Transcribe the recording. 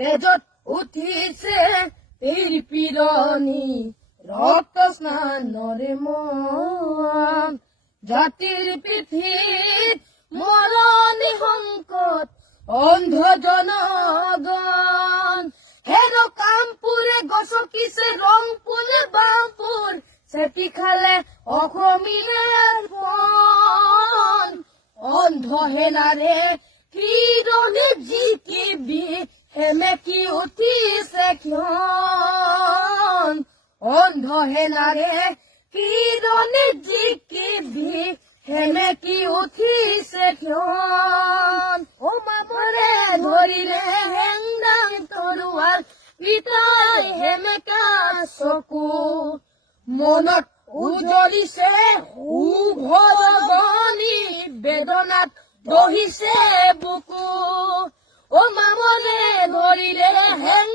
তেজত উঠিছে তীৰ পিৰণি ৰক্ত স্নানৰে মন জাতিৰ পিঠিত মৰণি সংকট অন্ধ জনগণ হেৰ কামপুৰে গছকিছে ৰংপুৰে বামপুৰ চেপি খালে অসমীয়াৰ মন অন্ধ হেনাৰে কিৰণি জিকিবি সেমেকি উঠিছে ক্ষণ অন্ধ হেনাৰে কিৰণি জিকিবি সেমেকি উঠিছে ক্ষণ ও মামৰে ধৰিলে হেংদাং তৰোৱাৰ পিতাই সেমেকা চকু মনত উজলিছে উভগনি বেদনাত দহিছে বুকু ও মামৰে ধৰিলে হেং